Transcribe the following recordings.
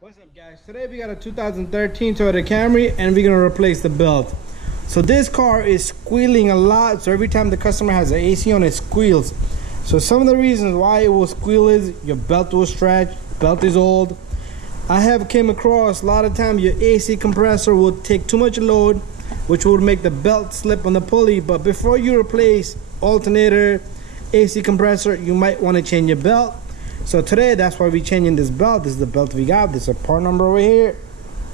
What's up, guys? Today we got a 2013 Toyota Camry and we're gonna replace the belt. So this car is squealing a lot, so every time the customer has the AC on, it squeals. So some of the reasons why it will squeal is your belt will stretch, belt is old. I have came across a lot of times your AC compressor will take too much load, which would make the belt slip on the pulley. But before you replace alternator, AC compressor, you might want to change your belt. So today, that's why we're changing this belt. This is the belt we got. This is a part number over here.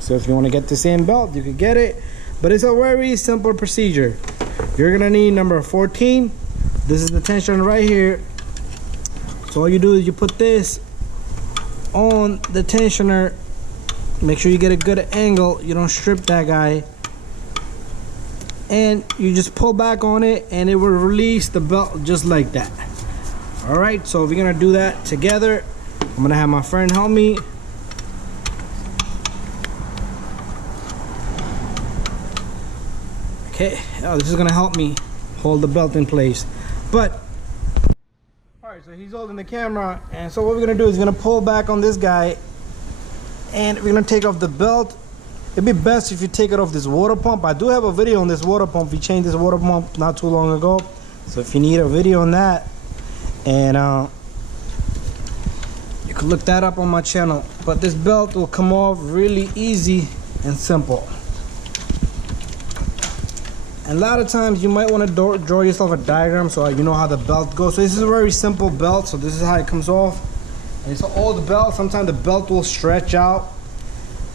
So if you want to get the same belt, you can get it. But it's a very simple procedure. You're gonna need number 14. This is the tensioner right here. So all you do is you put this on the tensioner. Make sure you get a good angle. You don't strip that guy. And you just pull back on it and it will release the belt just like that. All right, so we're gonna do that together. I'm gonna have my friend help me. Okay, oh, this is gonna help me hold the belt in place. But, all right, so he's holding the camera, and so what we're gonna do is we're gonna pull back on this guy, and we're gonna take off the belt. It'd be best if you take it off this water pump. I do have a video on this water pump. We changed this water pump not too long ago. So if you need a video on that, and you can look that up on my channel. But this belt will come off really easy and simple. And a lot of times you might want to draw yourself a diagram so you know how the belt goes. So this is a very simple belt. So this is how it comes off. And it's an old belt. Sometimes the belt will stretch out.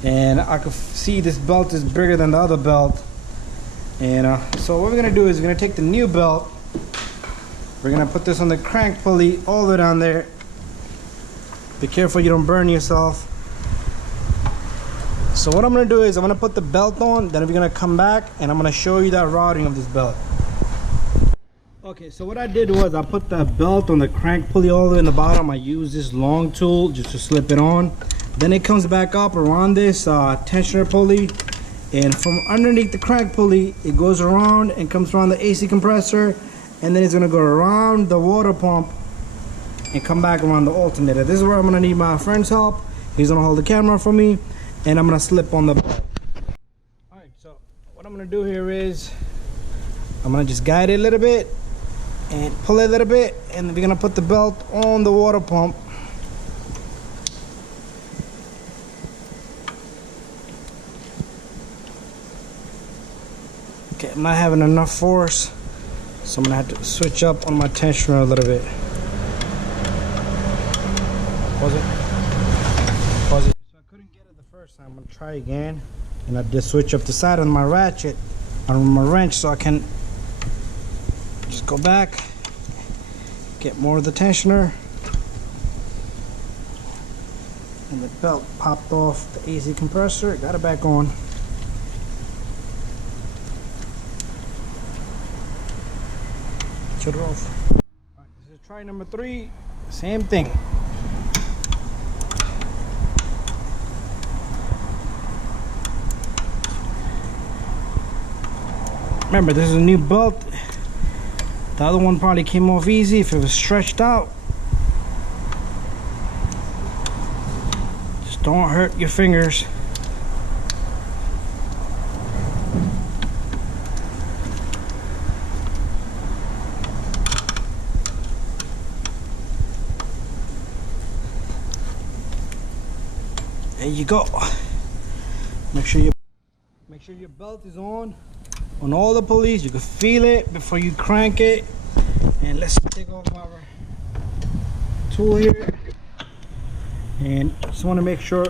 And I can see this belt is bigger than the other belt. And so what we're gonna do is we're gonna take the new belt. We're gonna put this on the crank pulley all the way down there. Be careful you don't burn yourself. So what I'm gonna do is I'm gonna put the belt on, then we're gonna come back and I'm gonna show you that routing of this belt. Okay, so what I did was I put the belt on the crank pulley all the way in the bottom. I used this long tool just to slip it on. Then it comes back up around this tensioner pulley, and from underneath the crank pulley it goes around and comes around the AC compressor, and then it's gonna go around the water pump and come back around the alternator. This is where I'm gonna need my friend's help. He's gonna hold the camera for me, and I'm gonna slip on the belt. All right, so what I'm gonna do here is I'm gonna just guide it a little bit and pull it a little bit, and we're gonna put the belt on the water pump. Okay, I'm not having enough force, so I'm gonna have to switch up on my tensioner a little bit. Pause it. Pause it. So I couldn't get it the first time. I'm gonna try again, and I just switch up the side of my ratchet on my wrench so I can just go back, get more of the tensioner, and the belt popped off the AC compressor. Got it back on. Shut it off. Alright, this is try number 3. Same thing. Remember, this is a new belt. The other one probably came off easy if it was stretched out. Just don't hurt your fingers. There you go. Make sure your belt is on all the pulleys. You can feel it before you crank it. And let's take off our tool here. And just want to make sure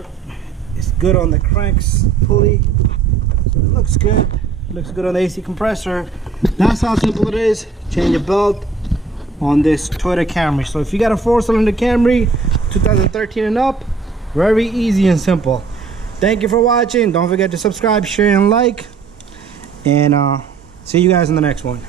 it's good on the cranks pulley. So it looks good. Looks good on the AC compressor. That's how simple it is. Change your belt on this Toyota Camry. So if you got a 4-cylinder Camry, 2013 and up, very easy and simple. Thank you for watching. Don't forget to subscribe, share, and like. And see you guys in the next one.